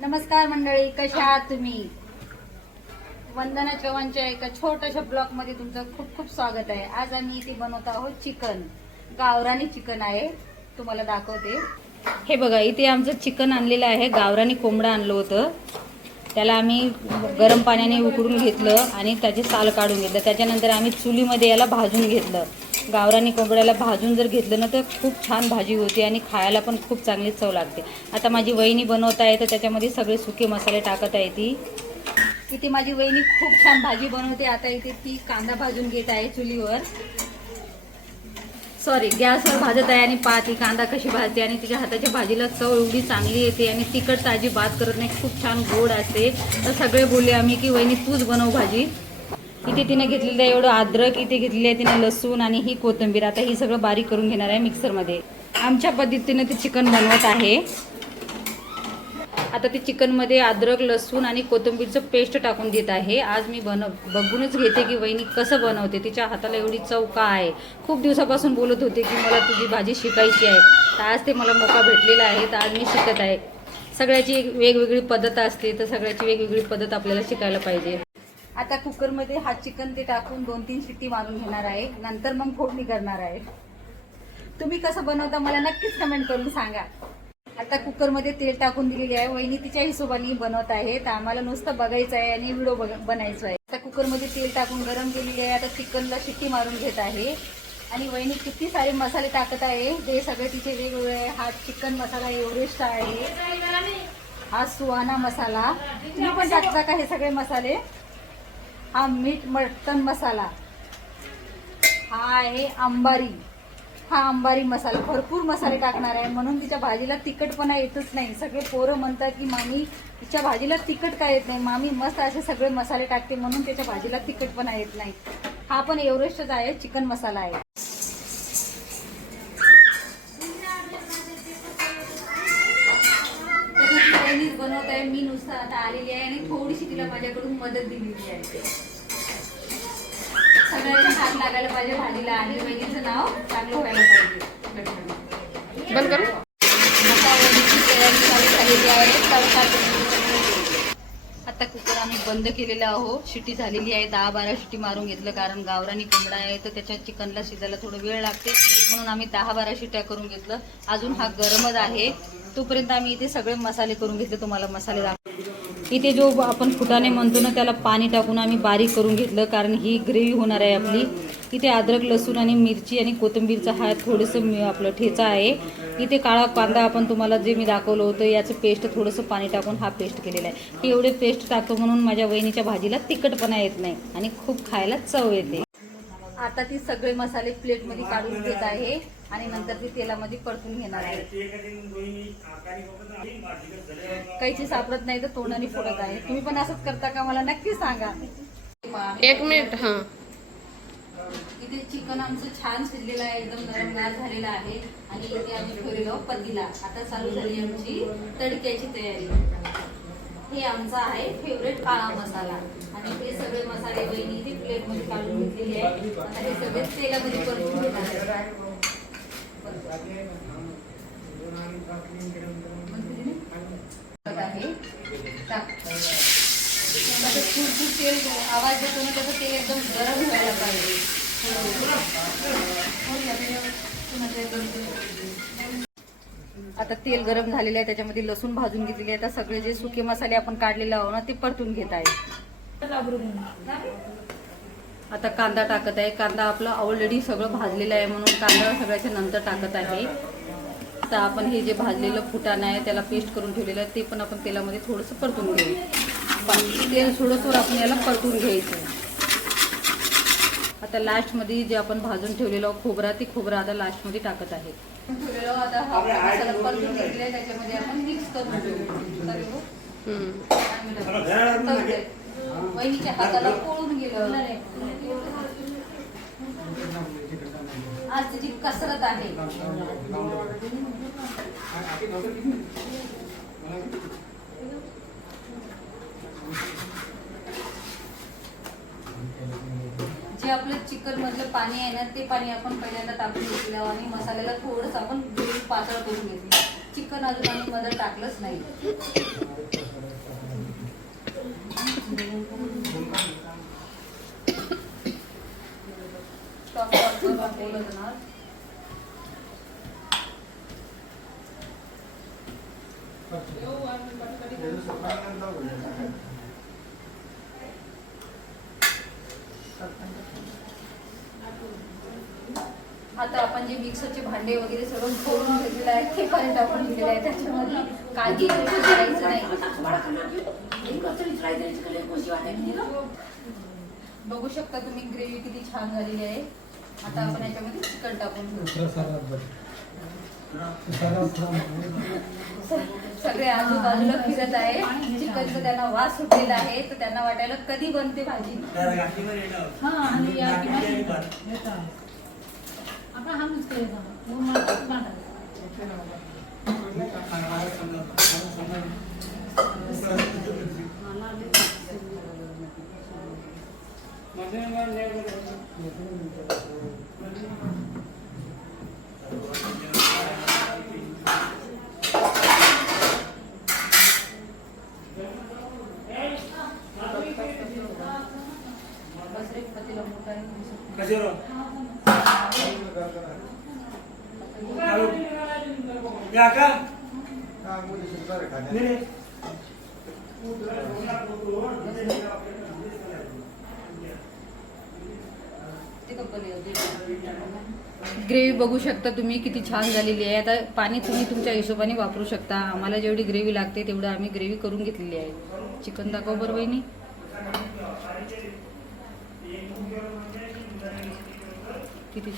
नमस्कार मंडळी कशा आहात तुम्ही? वंदना चव्हाणच्या एका छोट्याशा ब्लॉगमध्ये तुमचं खूप खूप स्वागत आहे. आज आम्ही इथे बनवत आहोत चिकन. गावरानी चिकन आहे. तुम्हाला दाखवते. हे बघा इथे आमचं चिकन आणलेलं आहे. गावरानी कोंबडं आणलं होतं. त्याला आम्ही गरम पाण्याने उकडून घेतलं आणि त्याचे साल काढून घेतलं. त्याच्यानंतर आम्ही चुलीमध्ये याला भाजून घेतलं. गावरानी कोंबड्याला भाजून जर घेतलं ना तर खूप छान भाजी होती आणि खायला पण खूप चांगली चव लागते. आता माझी वहिनी बनवत आहे तर त्याच्यामध्ये सगळे सुके मसाले टाकत आहे ती. इथे माझी वहिनी खूप छान भाजी बनवते. आता इथे ती कांदा भाजून घेत आहे चुलीवर. सॉरी गॅसवर भाजत आहे आणि पाहते कांदा कशी भाजते आणि तिच्या हाताच्या भाजीला चव एवढी चांगली येते आणि तिखट ताजी भात करत नाही खूप छान गोड असते. तर सगळे बोलले आम्ही की वहिनी तूच बनव भाजी. इथे तिने घेतलेलं आहे एवढं अद्रक इथे घेतलेली आहे तिने लसूण आणि ही कोथिंबीर. आता ही सगळं बारीक करून घेणार आहे मिक्सरमध्ये. आमच्या पद्धतीने ते चिकन बनवत आहे. आता ते चिकनमध्ये अद्रक लसूण आणि कोथिंबीरचं पेस्ट टाकून देत आहे. आज मी बन बघूनच घेते की वहिनी कसं बनवते. तिच्या हाताला एवढी चव का आहे खूप दिवसापासून बोलत होते की मला तुझी भाजी शिकायची आहे. तर आज ते मला मोका भेटलेला आहे. तर आज मी शिकत आहे. सगळ्याची एक वेगवेगळी पद्धत असते तर सगळ्याची वेगवेगळी पद्धत आपल्याला शिकायला पाहिजे. आता कुकरमध्ये हा चिकन ते टाकून दोन तीन शिट्टी मारून घेणार आहे. नंतर मग फोडणी करणार आहे. तुम्ही कसं बनवता मला नक्कीच कमेंट करून सांगा. आता कुकरमध्ये तेल टाकून दिलेली आहे. वहिनी तिच्या हिशोबाने बनवत आहे तर आम्हाला नुसतं बघायचं आहे आणि व्हिडिओ बनायचं आहे. आता कुकरमध्ये तेल टाकून गरम केलेली आहे. आता चिकनला शिट्टी मारून घेत आहे. आणि वहिनी किती सारे मसाले टाकत आहे. ते सगळे तिचे वेगवेगळे आहे. हा चिकन मसाला एव्हरेस्ट आहे. हा सुहाना मसाला. तुम्ही पण टाकता का हे सगळे मसाले? हा मीठ मटन मसाला. हा आहे अंबारी हा अंबारी मसाला. भरपूर मसाले टाकणार आहे. म्हणून तिच्या भाजीला तिखटपणा येतच नाही. सगळे पोरं म्हणतात की मामी तिच्या भाजीला तिखट काय येत नाही? मामी मस्त असे सगळे मसाले टाकते. म्हणून त्याच्या भाजीला तिखटपणा येत नाही. हा पण एव्हरेस्टच आहे. चिकन मसाला आहे. नुसतं आता आलेली आहे आणि थोडीशी तिला माझ्याकडून मदत दिलेली आहे. सगळ्यांना हात लागायला पाहिजे भाजीला आणि वहिनीचं नाव चांगलं व्हायला पाहिजे. बंद करू? आता वहिनीची तयारी चालू झालेली आहे तडका आता कुकर आम्ही बंद केलेला आहो शिट्टी झालेली आहे. दहा बारा शिट्टी मारून घेतलं. कारण गावरानी कोंबडा आहे तर त्याच्या चिकनला शिजायला थोडं वेळ लागते. म्हणून आम्ही दहा बारा शिट्ट्या करून घेतलं. अजून हा गरमच आहे. तोपर्यंत आम्ही इथे सगळे मसाले करून घेतले. तुम्हाला मसाले दाखव इथे जो आपण फुटाणे म्हणतो ना त्याला पाणी टाकून आम्ही बारीक करून घेतलं कारण ही ग्रेव्ही होणार आहे आपली. इथे अद्रक लसूण आणि मिरची आणि कोथिंबीरचा हा थोडंसं आपलं ठेचा आहे. इथे काळा कांदा आपण तुम्हाला जे मी दाखवलं होतं याचं पेस्ट थोडंसं पाणी टाकून हा पेस्ट केलेला आहे. हे एवढे पेस्ट टाकतो म्हणून माझ्या वहिनीच्या भाजीला तिखटपणा येत नाही आणि खूप खायला चव येते. आता ती सगळे मसाले प्लेटमध्ये काढून घेत आहे आणि नंतर ती तेलामध्ये परतून घेणार आहे. काहीची सापडत नाही तर तोंडाने फोडत आहे. तुम्ही पण असंच करता का? मला नक्की सांगा. एक मिनिट हा. इथे चिकन आमचं छान शिजलेलं आहे एकदम नरमगार झालेलं आहे. आणि इथे आम्ही ठेवलेलो पतीला. आता चालू झाली आमची तडक्याची तयारी. हे आमचा आहे फेवरेट काळा मसाला. आणि हे सगळे मसाले वहिनी ते प्लेटमध्ये काढून घेतलेले आहे. आता हे सगळे तेलामध्ये परतून घेणार आहे. त्याचं खूप खूप तेल आवाज येतो ना त्याचं तेल एकदम गरम व्हायला पाहिजे. हो, हो. हो, आता तेल गरम झालेलं आहे त्याच्यामध्ये लसूण भाजून घेतलेले आहे. आता सगळे जे सुके मसाले आपण काढलेले आहोत ना ते परतून घेत आहे. आता कांदा टाकत आहे. कांदा आपला ऑलरेडी सगळं भाजलेलं आहे म्हणून कांदा सगळ्याच्या नंतर टाकत आहे. तर आपण हे जे भाजलेलं फुटाणं आहे त्याला पेस्ट करून ठेवलेलं आहे ते पण आपण तेलामध्ये थोडंसं परतून घेऊ. तेल सोडतवर आपण याला परतून घ्यायचं आता लास्टमध्ये जे आपण भाजून ठेवलेलं खोबरा ते खोबरं आता लास्टमध्ये टाकत आहे. ठेवलेलं आता हा मसाला परतून घेतलेला आहे त्याच्यामध्ये आपण मिक्स करून घेऊ चालेल हो? हम्म. वहिनीच्या हाताला पोळून गेलं. आज त्याची कसरत आहे. जे आपलं चिकन मधलं पाणी आहे ना ते पाणी आपण पहिल्यांदा टाकून घेतलं आणि मसाल्याला थोडस आपण पातळ करून घेतलं. चिकन अजून आम्ही मध्ये टाकलंच नाही. Thank you. आता आपण जे मिक्सरचे भांडे वगैरे सगळं फोडून घेतलेलं आहे ते पण टाकून दिलेलं आहे. त्याच्यामध्ये काळजी करून करायचं नाही. बघू शकता तुम्ही ग्रेव्ही किती छान झालेली आहे. आता आपण याच्यामध्ये चिकन टाकून सगळे आजूबाजूला फिरत आहे. चिकनचं त्यांना वास सुटलेला आहे. तर त्यांना वाटायला कधी बनते भाजी? हा आणि या. आपण हाणूच केलं मग मला भांडायचं. बसरे पतीला मोठा आहे, दिसत नाही. कशावर या का नाही, ग्रेव्ही बघू शकता तुम्ही किती छान झालेली आहे. आता पाणी तुम्ही तुमच्या हिशोबाने वापरू शकता. आम्हाला जेवढी ग्रेव्ही लागते तेवढं आम्ही ग्रेव्ही करून घेतलेली आहे. चिकन दाखव बरं बहिणी किती